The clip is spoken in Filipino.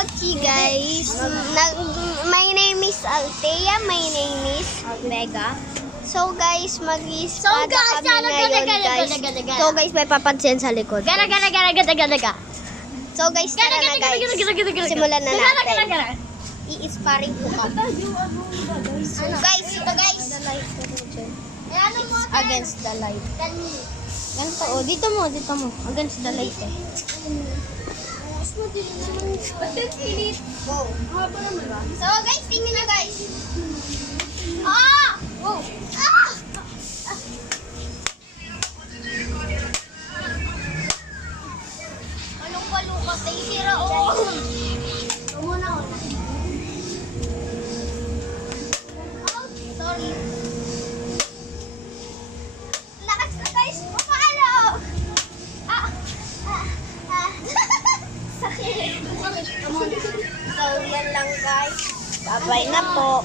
Tamagotchi, guys. My name is Althea. My name is Vega. So, guys, mag-i-espada kami ngayon, guys. So, guys, may papansin sa likod. So, guys, tara na, guys. Simulan na natin. I-sparring po kami. So, guys, ito, guys. Against the light. Ganito, oh. Dito mo. Against the light, eh. So, guys, tingnan nyo, guys. Malungka-lungka tayo, sira, oh. Sorry. Lakas na, guys. Papaalo. Sakit. So, yan lang, guys. Bye-bye na po.